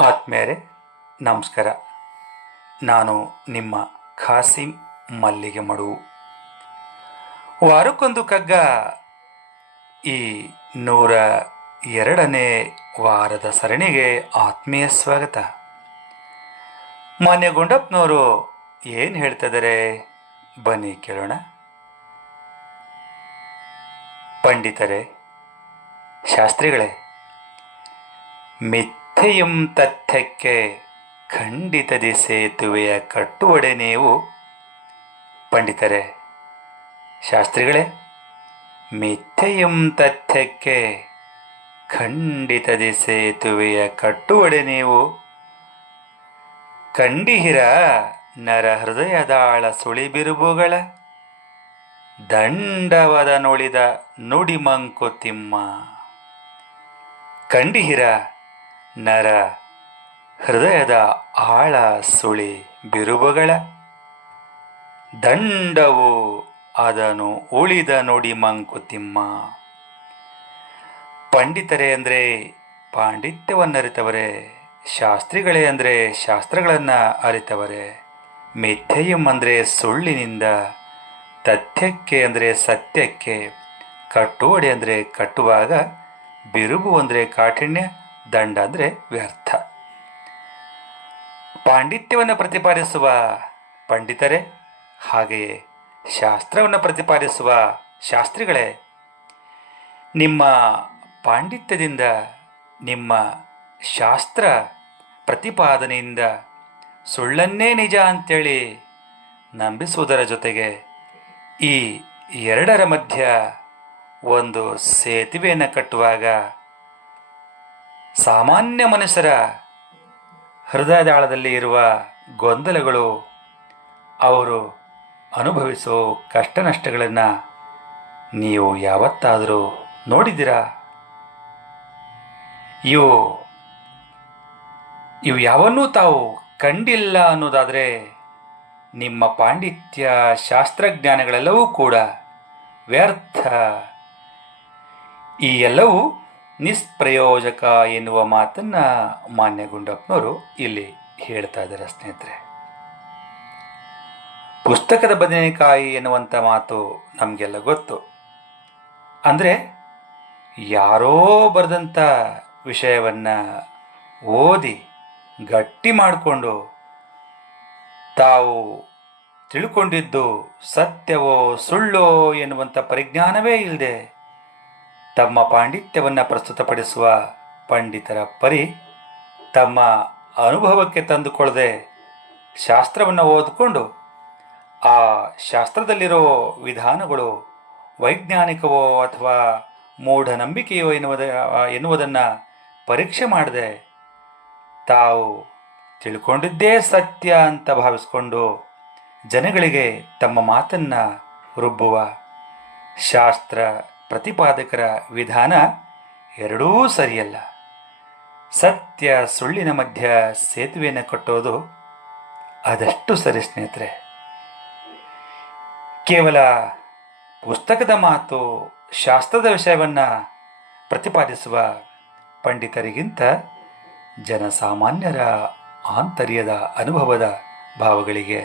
ಆತ್ಮೇರೆ, ನಮಸ್ಕಾರ. ನಾನು ನಿಮ್ಮ ಖಾಸಿಂ ಮಲ್ಲಿಗೆ ಮಡು. ವಾರಕ್ಕೊಂದು ಕಗ್ಗ ಈ ನೂರ ಎರಡನೇ ವಾರದ ಸರಣಿಗೆ ಆತ್ಮೀಯ ಸ್ವಾಗತ. ಮಾನ್ಯ ಗುಂಡಪ್ಪನವರು ಏನು ಹೇಳ್ತಿದ್ದಾರೆ? ಬನ್ನಿ ಕೇಳೋಣ. ಪಂಡಿತರೇ, ಶಾಸ್ತ್ರಿಗಳೇ ಮಿಥ್ಯೆಯಂ ತಥ್ಯಕ್ಕೆ ಖಂಡಿತದಿ ಸೇತುವೆಯ ಕಟ್ಟುವಡೆ ನೀವು. ಪಂಡಿತರೇ, ಶಾಸ್ತ್ರಿಗಳೇ, ಮಿಥ್ಯೆಯಂ ತಥ್ಯಕ್ಕೆ ಖಂಡಿತದಿ ಸೇತುವೆಯ ಕಟ್ಟುವಡೆ ನೀವು. ಕಂಡಿಹಿರ ನರ ಹೃದಯದಾಳ ಸುಳಿಬಿರುಬುಗಳ, ದಂಡವದ ನುಳಿದ ನುಡಿಮಂಕುತಿಮ್ಮ ಕಂಡಿಹಿರ ನರ ಹೃದಯದ ಆಳ ಸುಳಿ ಬಿರುಬುಗಳ. ದಂಡವು ಅದನು ಉಳಿದ ನುಡಿ ಮಂಕುತಿಮ್ಮ. ಪಂಡಿತರೇ ಅಂದರೆ ಪಾಂಡಿತ್ಯವನ್ನರಿತವರೇ, ಶಾಸ್ತ್ರಿಗಳೇ ಅಂದರೆ ಶಾಸ್ತ್ರಗಳನ್ನು ಅರಿತವರೇ, ಮಿಥ್ಯೆಯಂ ಅಂದರೆ ಸುಳ್ಳಿನಿಂದ, ತಥ್ಯಕ್ಕೆ ಅಂದರೆ ಸತ್ಯಕ್ಕೆ, ಕಟ್ಟುವಡೆ ಅಂದರೆ ಕಟ್ಟುವಾಗ, ಬಿರುಬು ಅಂದರೆ ಕಾಠಿಣ್ಯ. ದಂಡ ಅಂದರೆ ವ್ಯರ್ಥ. ಪಾಂಡಿತ್ಯವನ್ನು ಪ್ರತಿಪಾದಿಸುವ ಪಂಡಿತರೇ ಹಾಗೆಯೇ ಶಾಸ್ತ್ರವನ್ನು ಪ್ರತಿಪಾದಿಸುವ ಶಾಸ್ತ್ರಿಗಳೇ, ನಿಮ್ಮ ಪಾಂಡಿತ್ಯದಿಂದ ನಿಮ್ಮ ಶಾಸ್ತ್ರ ಪ್ರತಿಪಾದನೆಯಿಂದ ಸುಳ್ಳನ್ನೇ ನಿಜ ಅಂತೇಳಿ ನಂಬಿಸುವುದರ ಜೊತೆಗೆ ಈ ಎರಡರ ಮಧ್ಯ ಒಂದು ಸೇತುವೆಯನ್ನು ಕಟ್ಟುವಾಗ ಸಾಮಾನ್ಯ ಮನುಷ್ಯರ ಹೃದಯದಾಳದಲ್ಲಿ ಇರುವ ಗೊಂದಲಗಳು ಅವರು ಅನುಭವಿಸೋ ಕಷ್ಟ ನಷ್ಟಗಳನ್ನು ನೀವು ಯಾವತ್ತಾದರೂ ನೋಡಿದ್ದೀರಾ? ಇವು ಇವು ಯಾವನ್ನೂ ತಾವು ಕಂಡಿಲ್ಲ ಅನ್ನೋದಾದರೆ ನಿಮ್ಮ ಪಾಂಡಿತ್ಯ ಶಾಸ್ತ್ರಜ್ಞಾನಗಳೆಲ್ಲವೂ ಕೂಡ ವ್ಯರ್ಥ. ಈ ಎಲ್ಲವೂ ನಿಷ್ಪ್ರಯೋಜಕ ಎನ್ನುವ ಮಾತನ್ನು ಮಾನ್ಯ ಗುಂಡಪ್ಪನವರು ಇಲ್ಲಿ ಹೇಳ್ತಾ ಇದ್ದಾರೆ ಸ್ನೇಹಿತರೆ. ಪುಸ್ತಕದ ಬದನೆಕಾಯಿ ಎನ್ನುವಂಥ ಮಾತು ನಮಗೆಲ್ಲ ಗೊತ್ತು. ಅಂದರೆ ಯಾರೋ ಬರೆದಂಥ ವಿಷಯವನ್ನು ಓದಿ ಗಟ್ಟಿ ಮಾಡಿಕೊಂಡು ತಾವು ತಿಳ್ಕೊಂಡಿದ್ದು ಸತ್ಯವೋ ಸುಳ್ಳೋ ಎನ್ನುವಂಥ ಪರಿಜ್ಞಾನವೇ ಇಲ್ಲದೆ ತಮ್ಮ ಪಾಂಡಿತ್ಯವನ್ನು ಪ್ರಸ್ತುತಪಡಿಸುವ ಪಂಡಿತರ ಪರಿ ತಮ್ಮ ಅನುಭವಕ್ಕೆ ತಂದುಕೊಳ್ಳದೆ ಶಾಸ್ತ್ರವನ್ನು ಓದಿಕೊಂಡು ಆ ಶಾಸ್ತ್ರದಲ್ಲಿರೋ ವಿಧಾನಗಳು ವೈಜ್ಞಾನಿಕವೋ ಅಥವಾ ಮೂಢನಂಬಿಕೆಯೋ ಎನ್ನುವುದ ಎನ್ನುವುದನ್ನು ಪರೀಕ್ಷೆ ಮಾಡದೆ ತಾವು ತಿಳ್ಕೊಂಡಿದ್ದೇ ಸತ್ಯ ಅಂತ ಭಾವಿಸ್ಕೊಂಡು ಜನಗಳಿಗೆ ತಮ್ಮ ಮಾತನ್ನು ರುಬ್ಬುವ ಶಾಸ್ತ್ರ ಪ್ರತಿಪಾದಕರ ವಿಧಾನ ಎರಡೂ ಸರಿಯಲ್ಲ. ಸತ್ಯ ಸುಳ್ಳಿನ ಮಧ್ಯ ಸೇತುವೆಯನ್ನು ಕಟ್ಟೋದು ಅದಷ್ಟು ಸರಿ ಸ್ನೇಹಿತರೆ. ಕೇವಲ ಪುಸ್ತಕದ ಮಾತು ಶಾಸ್ತ್ರದ ವಿಷಯವನ್ನು ಪ್ರತಿಪಾದಿಸುವ ಪಂಡಿತರಿಗಿಂತ ಜನಸಾಮಾನ್ಯರ ಆಂತರ್ಯದ ಅನುಭವದ ಭಾವಗಳಿಗೆ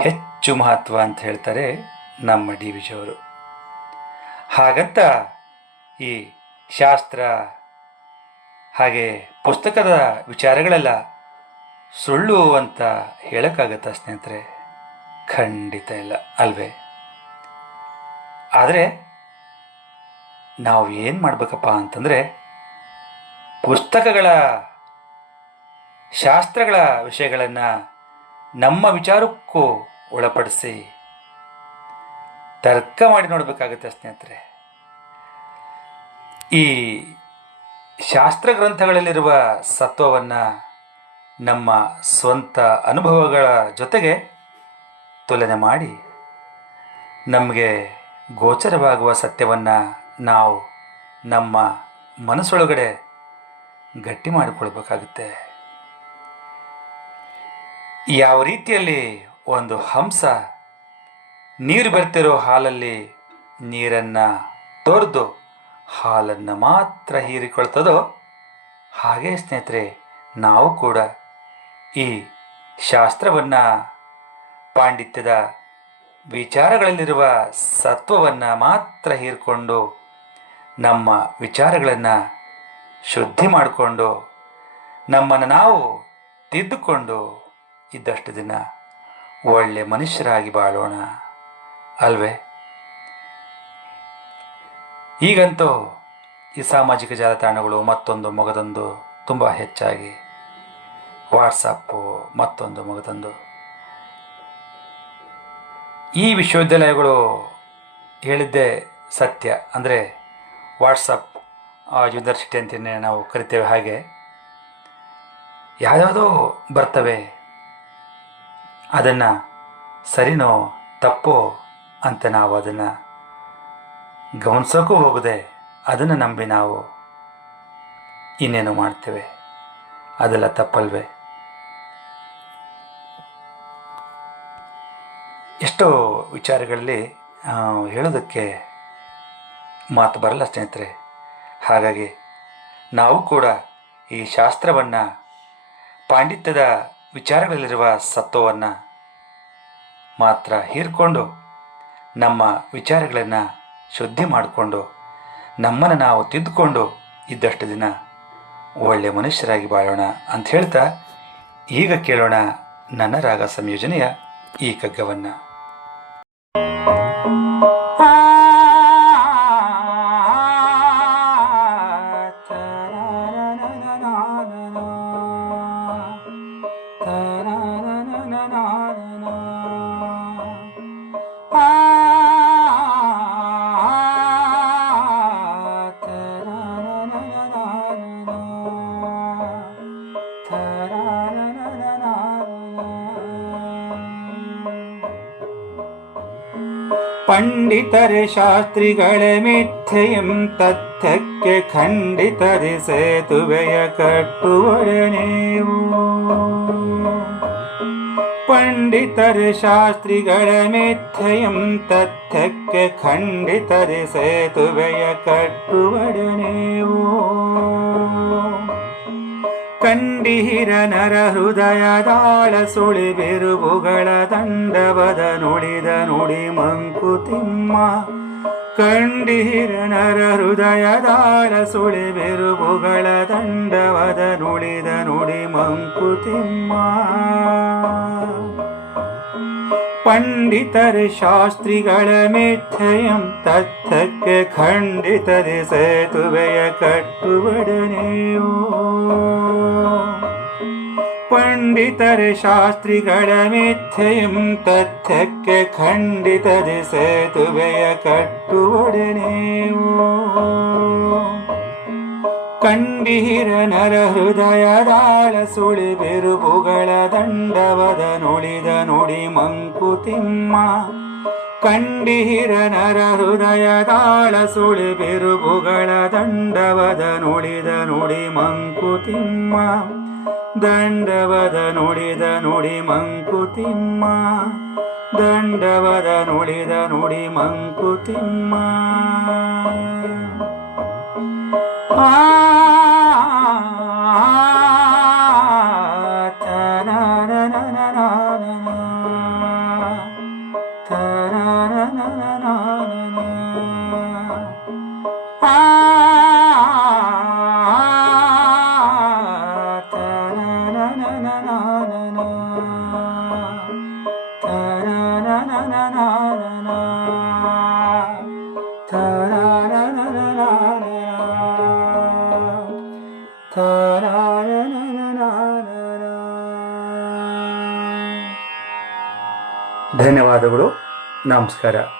ಹೆಚ್ಚು ಮಹತ್ವ ಅಂತ ಹೇಳ್ತಾರೆ ನಮ್ಮ ಡಿ ವಿಜಿಯವರು ಹಾಗಂತ ಈ ಶಾಸ್ತ್ರ ಹಾಗೆ ಪುಸ್ತಕದ ವಿಚಾರಗಳೆಲ್ಲ ಸುಳ್ಳು ಅಂತ ಹೇಳೋಕ್ಕಾಗತ್ತಾ ಸ್ನೇಹಿತರೆ? ಖಂಡಿತ ಇಲ್ಲ, ಅಲ್ವೇ? ಆದರೆ ನಾವು ಏನು ಮಾಡಬೇಕಪ್ಪ ಅಂತಂದರೆ ಪುಸ್ತಕಗಳ ಶಾಸ್ತ್ರಗಳ ವಿಷಯಗಳನ್ನು ನಮ್ಮ ವಿಚಾರಕ್ಕೂ ಒಳಪಡಿಸಿ ತರ್ಕ ಮಾಡಿ ನೋಡಬೇಕಾಗುತ್ತೆ ಸ್ನೇಹಿತರೆ. ಈ ಶಾಸ್ತ್ರ ಗ್ರಂಥಗಳಲ್ಲಿರುವ ಸತ್ವವನ್ನು ನಮ್ಮ ಸ್ವಂತ ಅನುಭವಗಳ ಜೊತೆಗೆ ತುಲನೆ ಮಾಡಿ ನಮಗೆ ಗೋಚರವಾಗುವ ಸತ್ಯವನ್ನು ನಾವು ನಮ್ಮ ಮನಸ್ಸೊಳಗಡೆ ಗಟ್ಟಿ ಮಾಡಿಕೊಳ್ಬೇಕಾಗುತ್ತೆ. ಯಾವ ರೀತಿಯಲ್ಲಿ ಒಂದು ಹಂಸ ನೀರು ಬರ್ತಿರೋ ಹಾಲಲ್ಲಿ ನೀರನ್ನು ತೊರೆದು ಹಾಲನ್ನು ಮಾತ್ರ ಹೀರಿಕೊಳ್ತದೋ? ಹಾಗೆ ಸ್ನೇಹಿತರೆ, ನಾವು ಕೂಡ. ಈ ಶಾಸ್ತ್ರವನ್ನು, ಪಾಂಡಿತ್ಯದ ವಿಚಾರಗಳಲ್ಲಿರುವ ಸತ್ವವನ್ನು ಮಾತ್ರ ಹೀರಿಕೊಂಡು, ನಮ್ಮ ವಿಚಾರಗಳನ್ನು ಶುದ್ಧಿ ಮಾಡಿಕೊಂಡು, ನಮ್ಮನ್ನು ನಾವು ತಿದ್ದುಕೊಂಡು ಇದ್ದಷ್ಟು ದಿನ ಒಳ್ಳೆ ಮನುಷ್ಯರಾಗಿ ಬಾಳೋಣ. ಅಲ್ವೇ? ಈಗಂತೂ ಈ ಸಾಮಾಜಿಕ ಜಾಲತಾಣಗಳು ಮತ್ತೊಂದು ಮಗದೊಂದು ತುಂಬ ಹೆಚ್ಚಾಗಿ ವಾಟ್ಸಪ್ಪು ಮತ್ತೊಂದು ಮಗದೊಂದು. ಈ ವಿಶ್ವವಿದ್ಯಾಲಯಗಳು ಹೇಳಿದ್ದೆ ಸತ್ಯ. ಅಂದರೆ ವಾಟ್ಸಪ್ ಯೂನಿವರ್ಸಿಟಿ ಅಂತಲೇ ನಾವು ಕರಿತೇವೆ ಹಾಗೆ. ಯಾವ್ಯಾವುದೋ ಬರ್ತವೆ. ಅದನ್ನು ಸರಿನೋ ತಪ್ಪೋ ಅಂತ ನಾವು ಅದನ್ನು ಗಮನಿಸೋಕ್ಕೂ ಹೋಗದೆ ಅದನ್ನು ನಂಬಿ ನಾವು ಇನ್ನೇನು ಮಾಡ್ತೇವೆ? ಅದೆಲ್ಲ ತಪ್ಪಲ್ವೇ? ಎಷ್ಟೋ ವಿಚಾರಗಳಲ್ಲಿ ಹೇಳೋದಕ್ಕೆ ಮಾತು ಬರಲ್ಲ ಸ್ನೇಹಿತರೆ. ಹಾಗಾಗಿ ನಾವು ಕೂಡ ಈ ಶಾಸ್ತ್ರವನ್ನು, ಪಾಂಡಿತ್ಯದ ವಿಚಾರಗಳಲ್ಲಿರುವ ಸತ್ವವನ್ನು ಮಾತ್ರ ಹೀರಿಕೊಂಡು ನಮ್ಮ ವಿಚಾರಗಳನ್ನು ಶುದ್ಧಿ ಮಾಡಿಕೊಂಡು ನಮ್ಮನ್ನು ನಾವು ತಿದ್ದುಕೊಂಡು ಇದ್ದಷ್ಟು ದಿನ ಒಳ್ಳೆಯ ಮನುಷ್ಯರಾಗಿ ಬಾಳೋಣ ಅಂತ ಹೇಳ್ತಾ ಈಗ ಕೇಳೋಣ ನನ್ನ ರಾಗ ಸಂಯೋಜನೆಯ ಈ ಕಗ್ಗವನ್ನು ಪಂಡಿತರೆ ಶಾಸ್ತ್ರಿಗಳೇ ಮಿಥ್ಯೆಯಂ ತಥ್ಯಕ್ಕೆ ಖಂಡಿತರೆ ಸೇತುವೆಯ ಕಟ್ಟುವರೆ ನೀವು ಪಂಡಿತರೆ ಶಾಸ್ತ್ರಿಗಳ ಮಿಥ್ಯೆಯಂ ತಥ್ಯಕ್ಕೆ ಖಂಡಿತರೆ ಸೇತುವೆಯ ಕಟ್ಟುವರೆ ನೀವು ಕಂಡಿಹಿರ ನರ ಹೃದಯದಾಳ ಸುಳಿಬಿರುಬುಗಳ ದಂಡವದ ನುಡಿದ ನುಡಿ ಮಂಕುತಿಮ್ಮ ಕಂಡಿಹಿರ ನರ ಹೃದಯದಾಳ ಸುಳಿಬಿರುಬುಗಳ ದಂಡವದ ನುಡಿದ ನುಡಿ ಮಂಕುತಿಮ್ಮ पण्डितर् शास्त्रीकरणं तथ्यक् खण्डितदि पण्डितर् शास्त्रिगणमिथ्ययं तथ्यक् खण्डित दिसे तु वयकटुवडने व ಸೇತುವೆಯ ನರ ಹೃದಯದಾಳ ಸುಳಿಬಿರುಬುಗಳ ದಂಡವದ ನುಳಿದ ನುಡಿ ಮಂಕುತಿಮ್ಮ ಕಂಡಿಹಿರ ನರ ಹೃದಯದಾಳ ಸುಳಿಬಿರುಬುಗಳ ದಂಡವದ ನುಳಿದ ನುಡಿ ಮಂಕುತಿಮ್ಮ ದಂಡವದ ನುಡಿದ ನುಡಿ ಮಂಕುತಿಮ್ಮ ದಂಡವದ ನುಡಿದ ನುಡಿ ಮಂಕುತಿಮ್ಮ ಆ ಧನ್ಯವಾದಗಳು. ನಮಸ್ಕಾರ.